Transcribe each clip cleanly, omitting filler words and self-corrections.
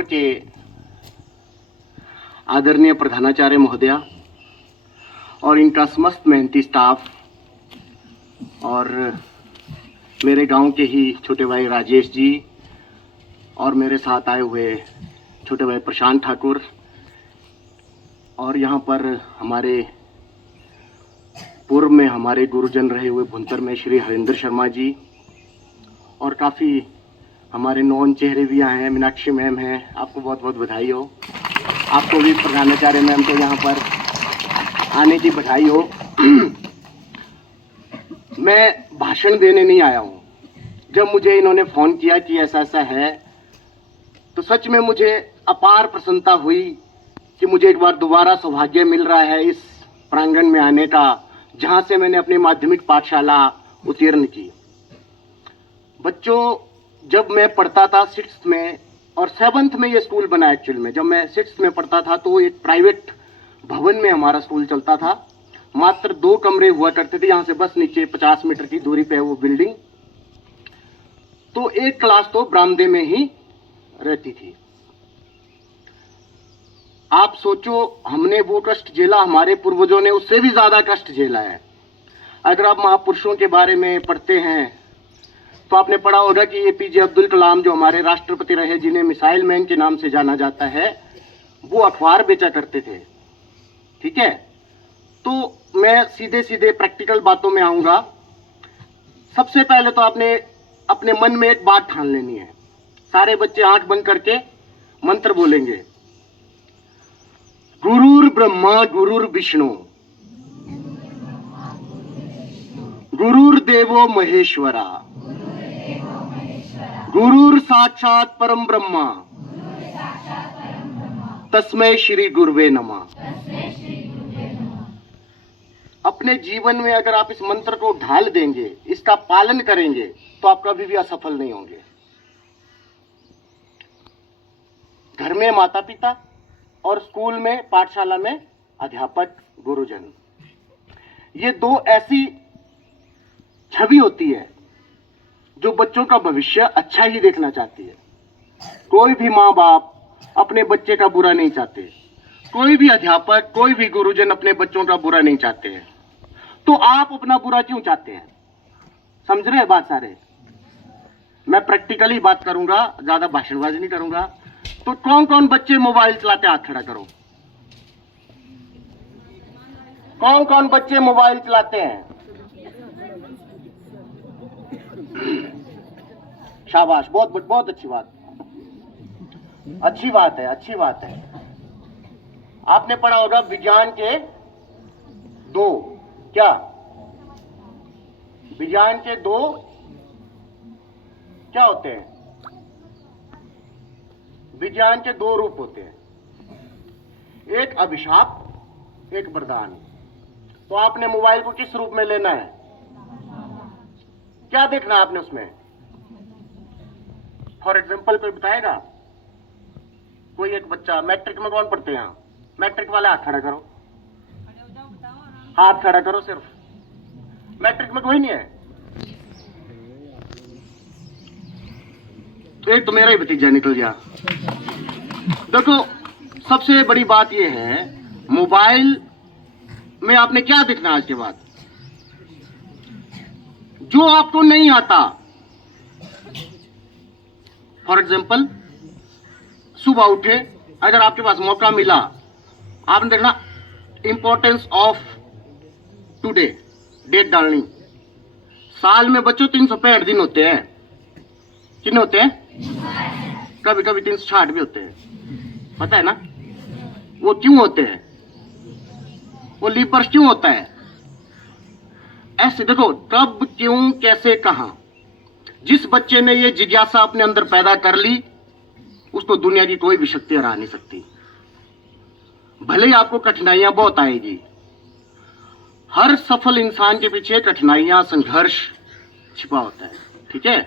इंदौर के आदरणीय प्रधानाचार्य महोदया और इनका समस्त मेहनती स्टाफ और मेरे गांव के ही छोटे भाई राजेश जी और मेरे साथ आए हुए छोटे भाई प्रशांत ठाकुर और यहाँ पर हमारे पूर्व में हमारे गुरुजन रहे हुए भुंतर में श्री हरिंदर शर्मा जी और काफ़ी हमारे नॉन चेहरे भी आए हैं। मीनाक्षी मैम हैं, आपको बहुत बहुत बधाई हो। आपको भी प्रधानाचार्य मैम को यहाँ पर आने की बधाई हो। मैं भाषण देने नहीं आया हूँ। जब मुझे इन्होंने फ़ोन किया कि ऐसा ऐसा है तो सच में मुझे अपार प्रसन्नता हुई कि मुझे एक बार दोबारा सौभाग्य मिल रहा है इस प्रांगण में आने का जहाँ से मैंने अपनी माध्यमिक पाठशाला उत्तीर्ण की। बच्चों, जब मैं पढ़ता था 6th में और 7th में ये स्कूल बना एक्चुअल में, जब मैं 6th में पढ़ता था तो एक प्राइवेट भवन में हमारा स्कूल चलता था। मात्र 2 कमरे हुआ करते थे, यहाँ से बस नीचे 50 मीटर की दूरी पे है वो बिल्डिंग। तो एक क्लास तो बरामदे में ही रहती थी। आप सोचो, हमने वो कष्ट झेला, हमारे पूर्वजों ने उससे भी ज्यादा कष्ट झेला है। अगर आप महापुरुषों के बारे में पढ़ते हैं तो आपने पढ़ा होगा कि एपीजे अब्दुल कलाम जो हमारे राष्ट्रपति रहे, जिन्हें मिसाइल मैन के नाम से जाना जाता है, वो अखबार बेचा करते थे। ठीक है, तो मैं सीधे सीधे प्रैक्टिकल बातों में आऊंगा। सबसे पहले तो आपने अपने मन में एक बात ठान लेनी है। सारे बच्चे आंख बंद करके मंत्र बोलेंगे। गुरुर ब्रह्मा गुरुर विष्णु गुरुर देवो महेश्वरा गुरुर साक्षात परम ब्रह्मा तस्मै श्री गुरुवे नमः। अपने जीवन में अगर आप इस मंत्र को ढाल देंगे, इसका पालन करेंगे, तो आप कभी भी असफल नहीं होंगे। घर में माता पिता और स्कूल में, पाठशाला में अध्यापक गुरुजन, ये 2 ऐसी छवि होती है जो बच्चों का भविष्य अच्छा ही देखना चाहती है। कोई भी माँ बाप अपने बच्चे का बुरा नहीं चाहते, कोई भी अध्यापक, कोई भी गुरुजन अपने बच्चों का बुरा नहीं चाहते हैं। तो आप अपना बुरा क्यों चाहते हैं? समझ रहे हैं बात सारे? मैं प्रैक्टिकली बात करूंगा, ज्यादा भाषणबाजी नहीं करूंगा। तो कौन कौन बच्चे मोबाइल चलाते, हाथ खड़ा करो। कौन कौन बच्चे मोबाइल चलाते हैं? शाबाश, बहुत बहुत अच्छी बात, अच्छी बात है, अच्छी बात है। आपने पढ़ा होगा विज्ञान के 2, क्या विज्ञान के 2 क्या होते हैं? विज्ञान के 2 रूप होते हैं, एक अभिशाप, एक वरदान। तो आपने मोबाइल को किस रूप में लेना है? क्या देखना है आपने उसमें? फॉर एग्जाम्पल कोई बताएगा? कोई एक बच्चा, मैट्रिक में कौन पढ़ते हैं यहाँ? मैट्रिक वाले हाथ खड़ा करो, हाथ खड़ा करो। सिर्फ मैट्रिक में कोई नहीं है? तो एक तो मेरा ही भतीजा निकल गया। देखो, सबसे बड़ी बात यह है, मोबाइल में आपने क्या देखना आज के बाद? जो आपको नहीं आता। फॉर एग्जाम्पल, सुबह उठे, अगर आपके पास मौका मिला, आपने देखना इंपॉर्टेंस ऑफ टुडे, डेट डालनी। साल में बच्चों 365 दिन होते हैं। कितने होते हैं? कभी कभी 360 भी होते हैं, पता है ना? वो क्यों होते हैं? वो लीप वर्ष क्यों होता है? ऐसे देखो, कब, क्यों, कैसे, कहां। जिस बच्चे ने ये जिज्ञासा अपने अंदर पैदा कर ली, उसको दुनिया की कोई भी शक्ति हरा नहीं सकती। भले ही आपको कठिनाइयां बहुत आएगी। हर सफल इंसान के पीछे कठिनाइयां, संघर्ष छिपा होता है। ठीक है?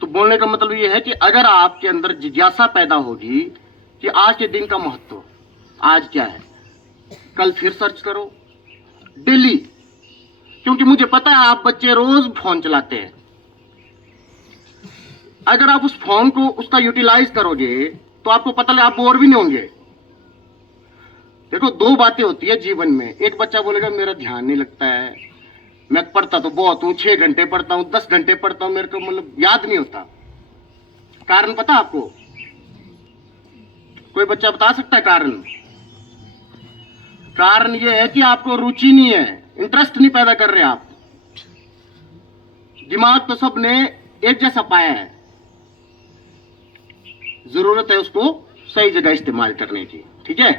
तो बोलने का मतलब ये है कि अगर आपके अंदर जिज्ञासा पैदा होगी कि आज के दिन का महत्व, आज क्या है, कल फिर सर्च करो डेली। क्योंकि मुझे पता है आप बच्चे रोज फोन चलाते हैं। अगर आप उस फोन को, उसका यूटिलाइज करोगे तो आपको पता लगे, आप बोर भी नहीं होंगे। देखो, दो बातें होती है जीवन में। एक बच्चा बोलेगा मेरा ध्यान नहीं लगता है, मैं पढ़ता तो बहुत हूं, 6 घंटे पढ़ता हूं, 10 घंटे पढ़ता हूं, मेरे को मतलब याद नहीं होता। कारण पता आपको? कोई बच्चा बता सकता है कारण? कारण यह है कि आपको रुचि नहीं है, इंटरेस्ट नहीं पैदा कर रहे आप। दिमाग तो सबने एक जैसा पाया है, जरूरत है उसको सही जगह इस्तेमाल करने की। ठीक है,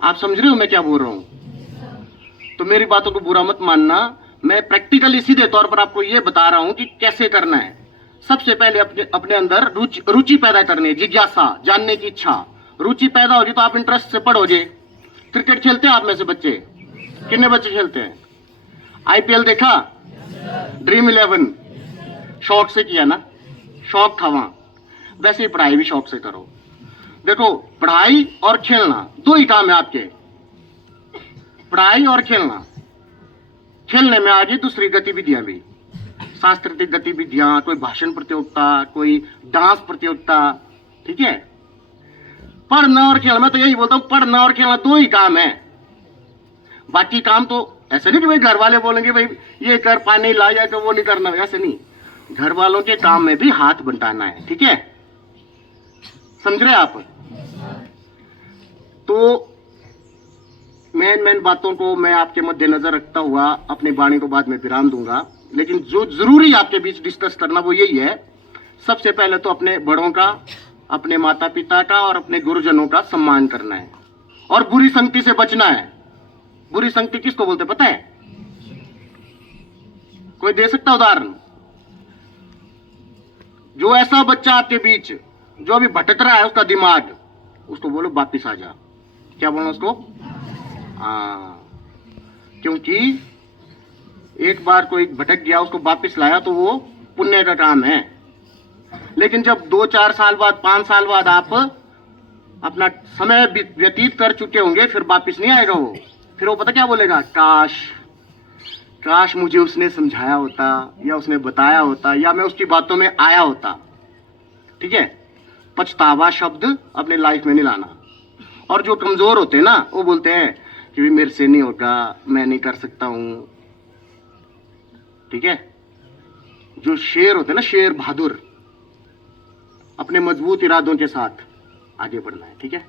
आप समझ रहे हो मैं क्या बोल रहा हूं? तो मेरी बातों को बुरा मत मानना, मैं प्रैक्टिकली सीधे तौर पर आपको यह बता रहा हूं कि कैसे करना है। सबसे पहले अपने अंदर रुचि पैदा करनी है, जिज्ञासा, जानने की इच्छा। रुचि पैदा होगी तो आप इंटरेस्ट से पढ़ोगे। क्रिकेट खेलते हैं आप में से बच्चे? कितने बच्चे खेलते हैं? आईपीएल देखा? ड्रीम 11 शौक से किया ना, शौक था वहां। वैसे ही पढ़ाई भी शौक से करो। देखो, पढ़ाई और खेलना दो ही काम है आपके, पढ़ाई और खेलना। खेलने में आगे दूसरी गतिविधियां भी, सांस्कृतिक गतिविधियां, कोई भाषण प्रतियोगिता, कोई डांस प्रतियोगिता। ठीक है, पढ़ना और खेलना, मैं तो यही बोलता हूं, पढ़ना और खेलना दो ही काम है। बाकी काम तो ऐसे नहीं कि भाई घर वाले बोलेंगे भाई ये कर, पानी ला, या वो नहीं करना, ऐसे नहीं। घर वालों के काम में भी हाथ बंटाना है। ठीक है, समझ रहे आप? तो मेन बातों को मैं आपके मद्देनजर रखता हुआ अपनी वाणी को बाद में विराम दूंगा। लेकिन जो जरूरी आपके बीच डिस्कस करना वो यही है, सबसे पहले तो अपने बड़ों का, अपने माता पिता का और अपने गुरुजनों का सम्मान करना है और बुरी संगति से बचना है। बुरी संगति किसको बोलते पता है? कोई दे सकता उदाहरण? जो ऐसा बच्चा आपके बीच जो अभी भटक रहा है, उसका दिमाग, उसको बोलो वापिस आ जा। क्या बोलना उसको? क्योंकि एक बार कोई भटक गया, उसको वापिस लाया तो वो पुण्य का काम है। लेकिन जब 2-4 साल बाद, 5 साल बाद आप अपना समय व्यतीत कर चुके होंगे, फिर वापिस नहीं आएगा वो। फिर वो पता क्या बोलेगा? काश मुझे उसने समझाया होता, या उसने बताया होता, या मैं उसकी बातों में आया होता। ठीक है, पछतावा शब्द अपने लाइफ में नहीं लाना। और जो कमजोर होते हैं ना, वो बोलते हैं कि मेरे से नहीं होगा, मैं नहीं कर सकता हूं। ठीक है, जो शेर होते हैं ना, शेर बहादुर, अपने मजबूत इरादों के साथ आगे बढ़ना है। ठीक है,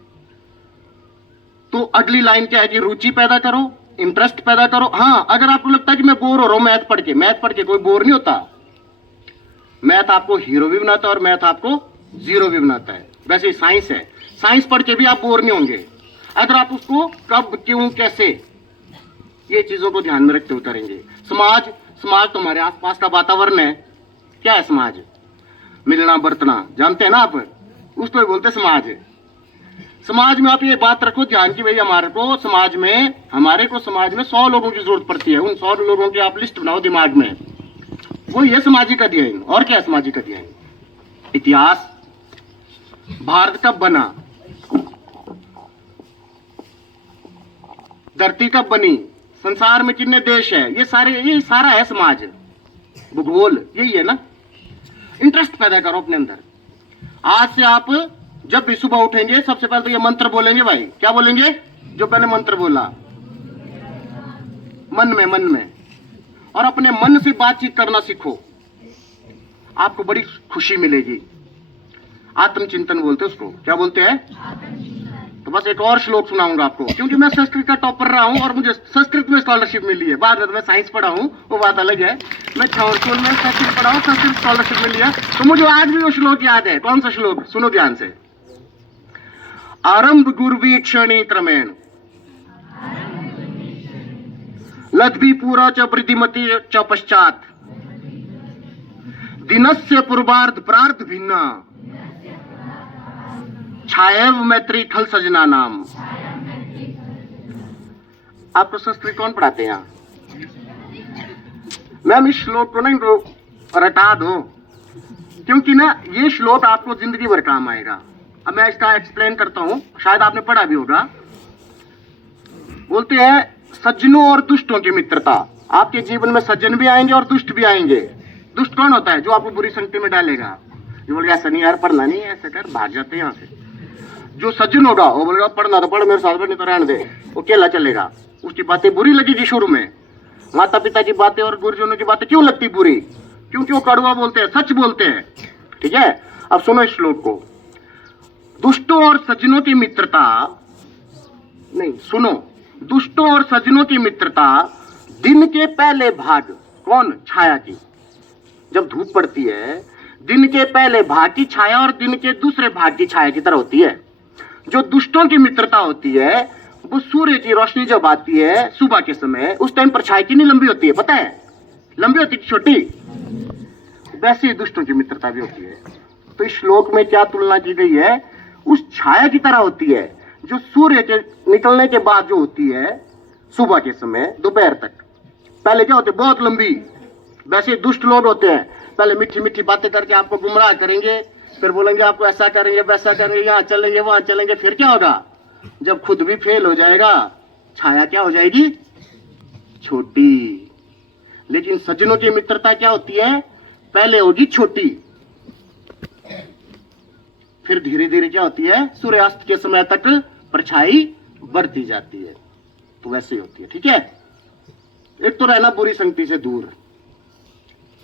तो अगली लाइन क्या है कि रुचि पैदा करो, इंटरेस्ट पैदा करो। हाँ, अगर आपको लगता है कि मैं बोर हो रहा हूं मैथ पढ़ के कोई बोर नहीं होता। मैथ आपको हीरो भी बनाता है और मैथ आपको जीरो भी बनाता है। वैसे ही साइंस है, साइंस पढ़ के भी आप बोर नहीं होंगे अगर आप उसको कब, क्यों, कैसे, ये चीजों को ध्यान में रखते हुए करेंगे। समाज तो हमारे आसपास का वातावरण है। क्या है समाज? मिलना बरतना, जानते हैं ना आप, उसको ही बोलते समाज। समाज में आप ये बात रखो ध्यान की, भाई हमारे को समाज में 100 लोगों की जरूरत पड़ती है। उन 100 लोगों की आप लिस्ट बनाओ दिमाग में। वो ये सामाजिक अध्ययन। और क्या है सामाजिक अध्ययन? इतिहास, भारत कब बना, धरती कब बनी, संसार में कितने देश है, ये सारा है समाज। भूगोल यही है ना। इंटरेस्ट पैदा करो अपने अंदर। आज से आप जब भी सुबह उठेंगे, सबसे पहले तो ये मंत्र बोलेंगे। भाई क्या बोलेंगे? जो मैंने मंत्र बोला, मन में, और अपने मन से बातचीत करना सीखो, आपको बड़ी खुशी मिलेगी। आत्मचिंतन बोलते हैं उसको। क्या बोलते हैं? तो बस एक और श्लोक सुनाऊंगा आपको, क्योंकि मैं संस्कृत का टॉपर रहा हूं और मुझे संस्कृत में स्कॉलरशिप मिली है। बाद में मैं साइंस पढ़ा हूं, वो बात अलग है। मैं स्कूल में संस्कृत पढ़ा हूं, संस्कृत स्कॉलरशिप मिली है, तो मुझे आज भी वो श्लोक याद है। कौन सा श्लोक? सुनो ध्यान से। आरंभ गुर्वी क्षणी क्रमेण लद्भी पूरा च वृद्धिमति च पश्चात दिनस्य पूर्वार्ध प्रार्थ भिन्ना छायव मैत्री खल सजना नाम। आपको संस्कृत कौन पढ़ाते हैं यहाँ? मैम इस श्लोक को ना इनको रटा दो, क्योंकि ना ये श्लोक आपको जिंदगी भर काम आएगा। अब मैं इसका एक्सप्लेन करता हूं, शायद आपने पढ़ा भी होगा। बोलते हैं सज्जनों और दुष्टों की मित्रता। आपके जीवन में सज्जन भी आएंगे और दुष्ट भी आएंगे। दुष्ट कौन होता है? जो आपको बुरी संगति में डालेगा। जो बोलेगा ऐसा नहीं यार पढ़ना नहीं है, ऐसा कर, भाग जाते हैं यहाँ से। जो सज्जन होगा वो बोलेगा पढ़ना तो पढ़, मेरे साथ में नहीं तो रहने दे, वो अकेला चलेगा। उसकी बातें बुरी लगेगी शुरू में, माता पिता की बातें और गुरुजनों की बातें क्यों लगती बुरी? क्योंकि वो कड़वा बोलते हैं, सच बोलते हैं। ठीक है, अब सुनो इस श्लोक को। दुष्टों और सज्जनों की मित्रता, नहीं सुनो, दुष्टों और सज्जनों की मित्रता दिन के पहले भाग, कौन? छाया की। जब धूप पड़ती है, दिन के पहले भाग की छाया और दिन के दूसरे भाग की छाया की तरह होती है। जो दुष्टों की मित्रता होती है वो सूर्य की रोशनी जब आती है सुबह के समय, उस टाइम पर छाया कितनी लंबी होती है पता है? लंबी होती है छोटी? वैसे ही दुष्टों की मित्रता भी होती है। तो इस श्लोक में क्या तुलना की गई है? उस छाया की तरह होती है जो सूर्य के निकलने के बाद जो होती है सुबह के समय दोपहर तक। पहले क्या होते? बहुत लंबी। वैसे दुष्ट लोग होते हैं, पहले मीठी मीठी बातें करके आपको गुमराह करेंगे, फिर बोलेंगे आपको ऐसा करेंगे वैसा करेंगे, यहाँ चलेंगे वहां चलेंगे। फिर क्या होगा? जब खुद भी फेल हो जाएगा, छाया क्या हो जाएगी? छोटी। लेकिन सज्जनों की मित्रता क्या होती है? पहले होगी छोटी, फिर धीरे धीरे क्या होती है? सूर्यास्त के समय तक परछाई बढ़ती जाती है। तो वैसे ही होती है। ठीक है, एक तो रहना बुरी संगति से दूर,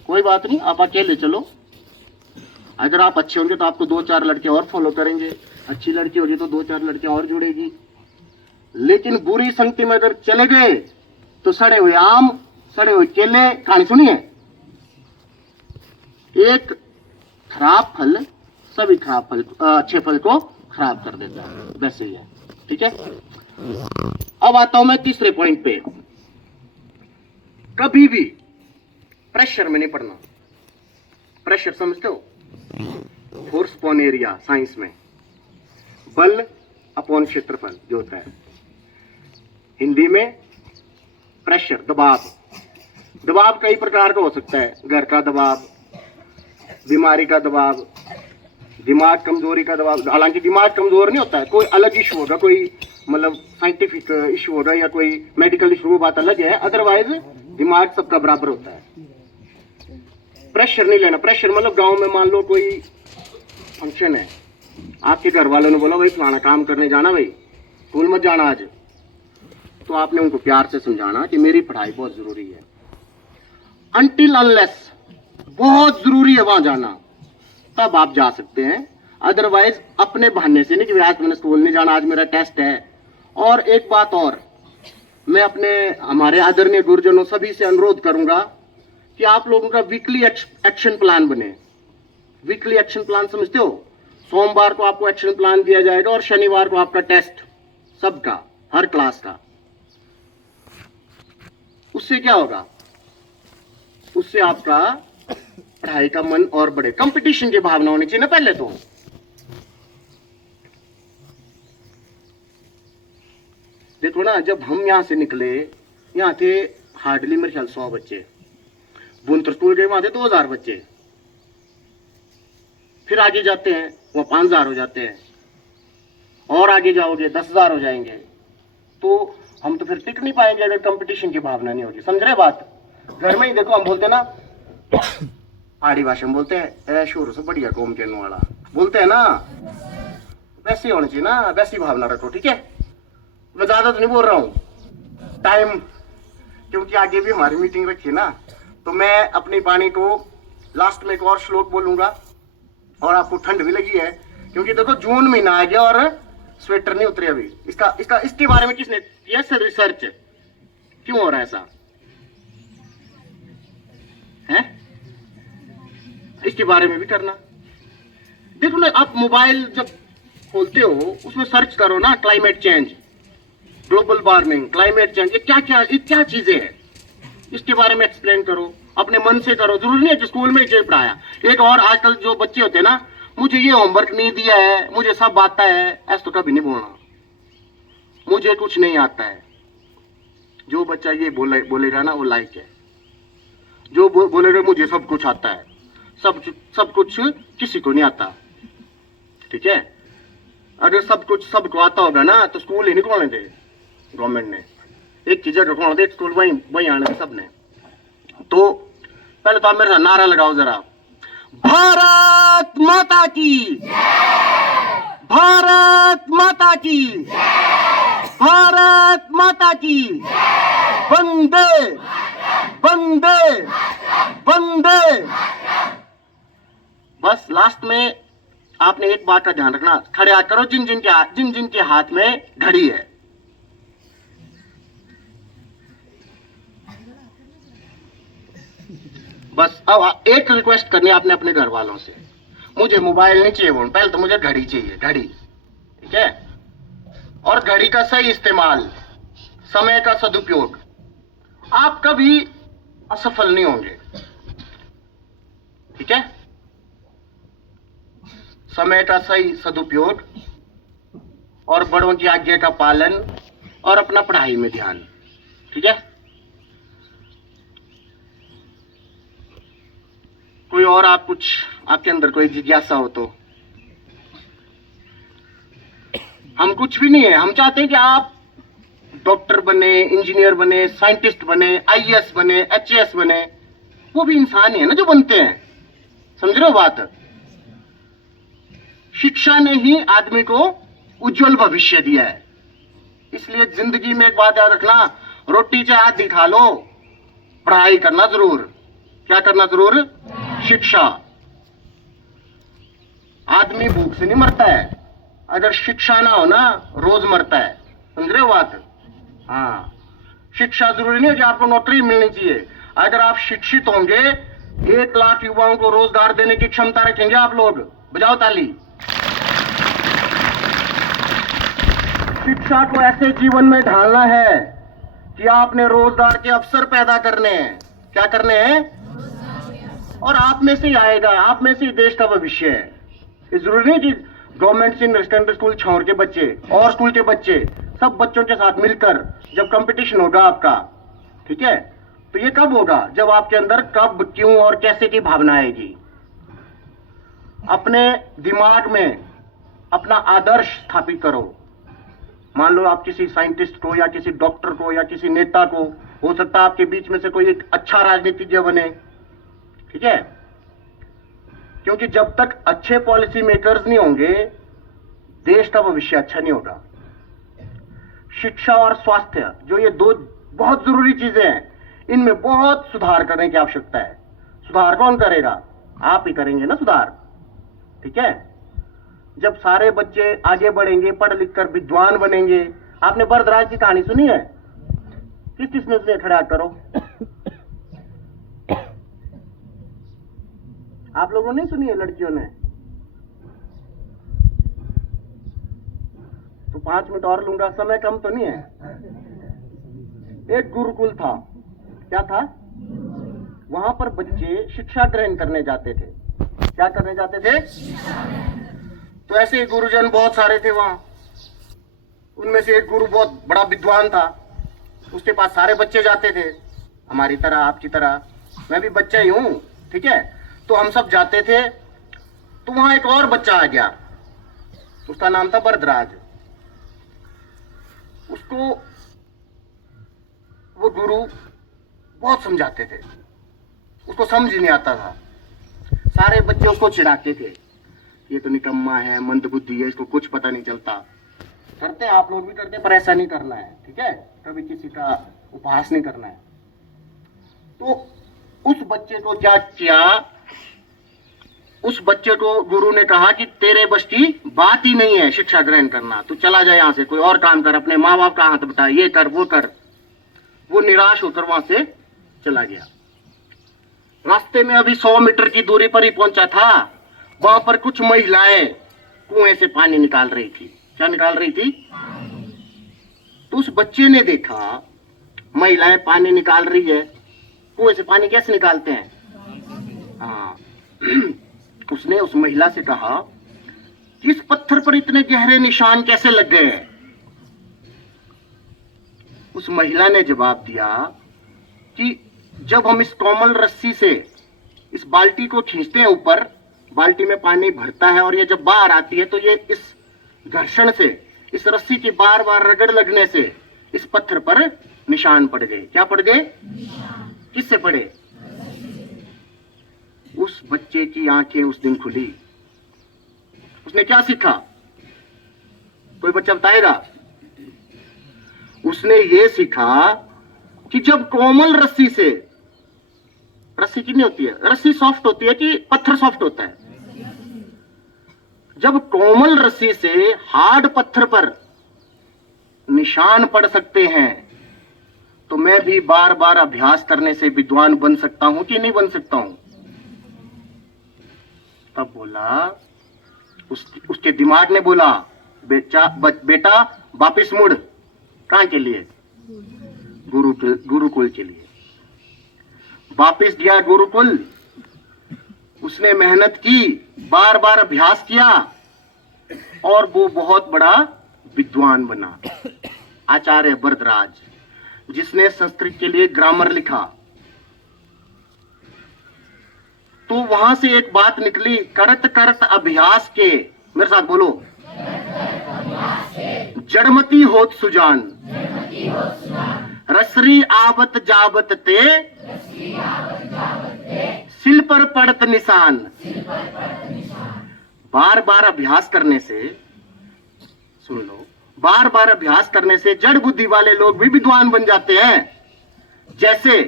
कोई बात नहीं, आप अकेले चलो। अगर आप अच्छे होंगे तो आपको 2-4 लड़के और फॉलो करेंगे, अच्छी लड़की होगी तो 2-4 लड़के और जुड़ेगी। लेकिन बुरी संगति में अगर चले गए तो सड़े हुए आम, सड़े हुए केले, कहानी सुनिए, एक खराब फल सभी खराब फल, अच्छे फल को खराब कर देता है। वैसे ही है। ठीक है, अब आता हूं मैं तीसरे पॉइंट पे। कभी भी प्रेशर में नहीं पढ़ना। प्रेशर समझते हो? फोर्स अपॉन एरिया साइंस में, बल अपॉन क्षेत्रफल जो होता है। हिंदी में प्रेशर, दबाव। दबाव कई प्रकार का हो सकता है, घर का दबाव, बीमारी का दबाव, दिमाग कमजोरी का दबाव। हालांकि दिमाग कमजोर नहीं होता है, कोई अलग इशू होगा, कोई मतलब साइंटिफिक इशू होगा या कोई मेडिकल इशू, वो बात अलग है। अदरवाइज दिमाग सबका बराबर होता है। प्रेशर नहीं लेना। प्रेशर मतलब गांव में मान लो कोई फंक्शन है, आपके घर वालों ने बोला भाई फलाना काम करने जाना, भाई स्कूल मत जाना आज, तो आपने उनको प्यार से समझाना कि मेरी पढ़ाई बहुत जरूरी है। अनटिल अनलेस बहुत जरूरी है वहां जाना, तब आप जा सकते हैं। अदरवाइज अपने बहाने से नहीं कि आज मैंने स्कूल नहीं जाना, आज मेरा टेस्ट है। और एक बात और, मैं अपने हमारे आदरणीय गुरुजनों सभी से अनुरोध करूंगा कि आप लोगों का वीकली एक्शन प्लान बने। वीकली एक्शन प्लान समझते हो? सोमवार को आपको एक्शन प्लान दिया जाएगा और शनिवार को आपका टेस्ट, सबका, हर क्लास का। उससे क्या होगा? उससे आपका पढ़ाई का मन और बढ़े। कंपटीशन की भावना होनी चाहिए ना पहले तो। देखो ना, जब हम यहां से निकले, यहां थे हार्डली मेरे ख्याल 100 बच्चे। बुंतर स्कूल गए, वहां थे 2000 बच्चे। फिर आगे जाते हैं, वहां 5000 हो जाते हैं, और आगे जाओगे 10,000 हो जाएंगे। तो हम तो फिर टिक नहीं पाएंगे अगर कंपटीशन की भावना नहीं होगी। समझ रहे बात? घर में ही देखो, हम बोलते ना पहाड़ी भाषा में बोलते हैं, ए शोर से बढ़िया कौम के वाला बोलते हैं ना, वैसे होनी चाहिए ना, वैसी भावना रखो। ठीक है, मैं ज्यादा तो नहीं बोल रहा हूं टाइम, क्योंकि आगे भी हमारी मीटिंग रखी है ना। तो मैं अपनी वाणी को लास्ट में एक और श्लोक बोलूंगा, और आपको ठंड भी लगी है क्योंकि देखो जून महीना आ गया और स्वेटर नहीं उतरे अभी। इसके बारे में किसने किया सर रिसर्च? क्यों हो रहा है ऐसा है? इसके बारे में भी करना। देखो ना, आप मोबाइल जब खोलते हो उसमें सर्च करो ना, climate change, global warming, climate change, ये क्या चीजें हैं, इसके बारे में एक्सप्लेन करो, अपने मन से करो। जरूरी नहीं है कि स्कूल में ही पढ़ाया। एक और, आजकल जो बच्चे होते हैं ना, मुझे ये होमवर्क नहीं दिया है, मुझे सब आता है, ऐसा तो कभी नहीं बोलना, मुझे कुछ नहीं आता है। जो बच्चा ये बोलेगा ना, वो लायक है। जो बोलेगा मुझे सब कुछ आता है, सब कुछ किसी को नहीं आता। ठीक है, अगर सब कुछ सबको आता होगा ना तो स्कूल ही नहीं खोलने थे गवर्नमेंट ने। एक चीज खोलना दे स्कूल, वहीं आने थे सबने। तो पहले तो आप मेरे साथ नारा लगाओ जरा, भारत माता की, भारत माता की, भारत माता की, वंदे वंदे वंदे। बस लास्ट में आपने एक बात का ध्यान रखना, खड़े हाथ करो जिन जिन के हाथ में घड़ी है। बस अब एक रिक्वेस्ट करनी है आपने अपने घर वालों से, मुझे मोबाइल नहीं चाहिए फोन, पहले तो मुझे घड़ी चाहिए, घड़ी, ठीक है। और घड़ी का सही इस्तेमाल, समय का सदुपयोग, आप कभी असफल नहीं होंगे, ठीक है। समय का सही सदुपयोग और बड़ों की आज्ञा का पालन और अपना पढ़ाई में ध्यान, ठीक है। कोई और आप कुछ, आपके अंदर कोई जिज्ञासा हो तो। हम कुछ भी नहीं है, हम चाहते हैं कि आप डॉक्टर बने, इंजीनियर बने, साइंटिस्ट बने, आईएएस बने, एचएएस बने, वो भी इंसान ही है ना जो बनते हैं, समझ रहे हो बात। शिक्षा ने ही आदमी को उज्जवल भविष्य दिया है। इसलिए जिंदगी में एक बात याद रखना, रोटी चाहे आधी खा लो, पढ़ाई करना जरूर। क्या करना जरूर? शिक्षा। आदमी भूख से नहीं मरता है, अगर शिक्षा ना हो ना रोज मरता है, समझ रहे हो बात। हाँ, शिक्षा जरूरी नहीं है कि आपको नौकरी मिलनी चाहिए। अगर आप शिक्षित होंगे, 1 लाख युवाओं को रोजगार देने की क्षमता रखेंगे आप लोग, बजाओ ताली। शिक्षा को ऐसे जीवन में ढालना है कि आपने रोजगार के अवसर पैदा करने हैं। क्या करने हैं? और आप में से ही आएगा, आप में से ही देश का भविष्य है। ये जरूरी नहीं कि गवर्नमेंट सीनियर सेकेंडरी स्कूल छाउर के बच्चे और स्कूल के बच्चे सब बच्चों के साथ मिलकर जब कंपटीशन होगा आपका, ठीक है, तो ये कब होगा? जब आपके अंदर कब, क्यों और कैसे की भावना आएगी। अपने दिमाग में अपना आदर्श स्थापित करो। मान लो आप किसी साइंटिस्ट को या किसी डॉक्टर को या किसी नेता को, हो सकता है आपके बीच में से कोई एक अच्छा राजनीतिज्ञ बने, ठीक है, क्योंकि जब तक अच्छे पॉलिसी मेकर्स नहीं होंगे देश का भविष्य अच्छा नहीं होगा। शिक्षा और स्वास्थ्य, जो ये दो बहुत जरूरी चीजें हैं, इनमें बहुत सुधार करने की आवश्यकता है। सुधार कौन करेगा? आप ही करेंगे ना सुधार, ठीक है। जब सारे बच्चे आगे बढ़ेंगे, पढ़ लिख कर विद्वान बनेंगे। आपने बरदराज की कहानी सुनी है? किसने सुनी? खड़ा करो। आप लोगों ने सुनी है? लड़कियों ने तो 5 मिनट और लूंगा, समय कम तो नहीं है। एक गुरुकुल था। क्या था? वहां पर बच्चे शिक्षा ग्रहण करने जाते थे। क्या करने जाते थे? तो ऐसे ही गुरुजन बहुत सारे थे वहां। उनमें से एक गुरु बहुत बड़ा विद्वान था, उसके पास सारे बच्चे जाते थे, हमारी तरह, आपकी तरह। मैं भी बच्चा ही हूं, ठीक है। तो हम सब जाते थे। तो वहां एक और बच्चा आ गया, उसका नाम था बरदराज। उसको वो गुरु बहुत समझाते थे, उसको समझ ही नहीं आता था। सारे बच्चे उसको चिढ़ाते थे, ये तो निकम्मा है, मंदबुद्धि है, इसको कुछ पता नहीं चलता। करते हैं, आप लोग भी करते हैं, पर ऐसा नहीं करना है, ठीक है। कभी किसी का उपहास नहीं करना है। तो उस बच्चे को क्या किया? उस बच्चे को गुरु ने कहा कि तेरे बस की बात ही नहीं है शिक्षा ग्रहण करना, तू चला जाए यहां से, कोई और काम कर, अपने माँ बाप का हाथ बता, ये कर वो कर। वो निराश होकर वहां से चला गया। रास्ते में अभी 100 मीटर की दूरी पर ही पहुंचा था, वहां पर कुछ महिलाएं कुएं से पानी निकाल रही थी। क्या निकाल रही थी? तो उस बच्चे ने देखा महिलाएं पानी निकाल रही है, कुएं से पानी कैसे निकालते हैं? हाँ। उसने उस महिला से कहा कि इस पत्थर पर इतने गहरे निशान कैसे लग गए हैं? उस महिला ने जवाब दिया कि जब हम इस कोमल रस्सी से इस बाल्टी को खींचते हैं ऊपर, बाल्टी में पानी भरता है और ये जब बाहर आती है तो ये इस घर्षण से, इस रस्सी की बार बार रगड़ लगने से इस पत्थर पर निशान पड़ गए। क्या पड़ गए? किससे पड़े? उस बच्चे की आंखें उस दिन खुली। उसने क्या सीखा? कोई बच्चा बताएगा? उसने ये सीखा कि जब कोमल रस्सी से, रस्सी कितनी होती है? रस्सी सॉफ्ट होती है कि पत्थर सॉफ्ट होता है? जब कोमल रस्सी से हार्ड पत्थर पर निशान पड़ सकते हैं, तो मैं भी बार बार अभ्यास करने से विद्वान बन सकता हूं कि नहीं बन सकता हूं? तब बोला, उसके दिमाग ने बोला, बेटा वापिस मुड़। कहां के लिए? गुरुकुल के लिए। वापिस गया गुरुकुल। उसने मेहनत की, बार बार अभ्यास किया और वो बहुत बड़ा विद्वान बना। आचार्य वरदराज, जिसने संस्कृत के लिए ग्रामर लिखा। तो वहां से एक बात निकली, करत करत अभ्यास के, मेरे साथ बोलो, जड़मती होत सुजान, रसरी आवत जावत ते, सिल पर पड़त निशान। बार बार अभ्यास करने से, सुन लो, बार बार अभ्यास करने से जड़ बुद्धि वाले लोग भी विद्वान बन जाते हैं। जैसे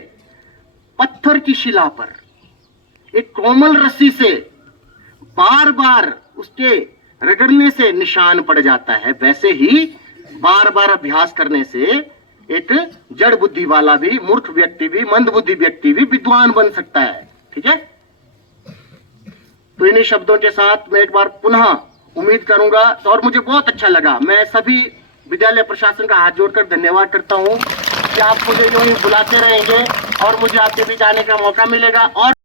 पत्थर की शिला पर एक कोमल रस्सी से बार बार उसके रगड़ने से निशान पड़ जाता है, वैसे ही बार बार अभ्यास करने से एक जड़ बुद्धि वाला भी, मूर्ख व्यक्ति भी, मंद बुद्धि व्यक्ति भी विद्वान बन सकता है। ठीक है? तो इन्हीं शब्दों के साथ मैं एक बार पुनः उम्मीद करूंगा, और मुझे बहुत अच्छा लगा। मैं सभी विद्यालय प्रशासन का हाथ जोड़कर धन्यवाद करता हूं कि आप मुझे यूं ही बुलाते रहेंगे और मुझे आपके बीच आने का मौका मिलेगा। और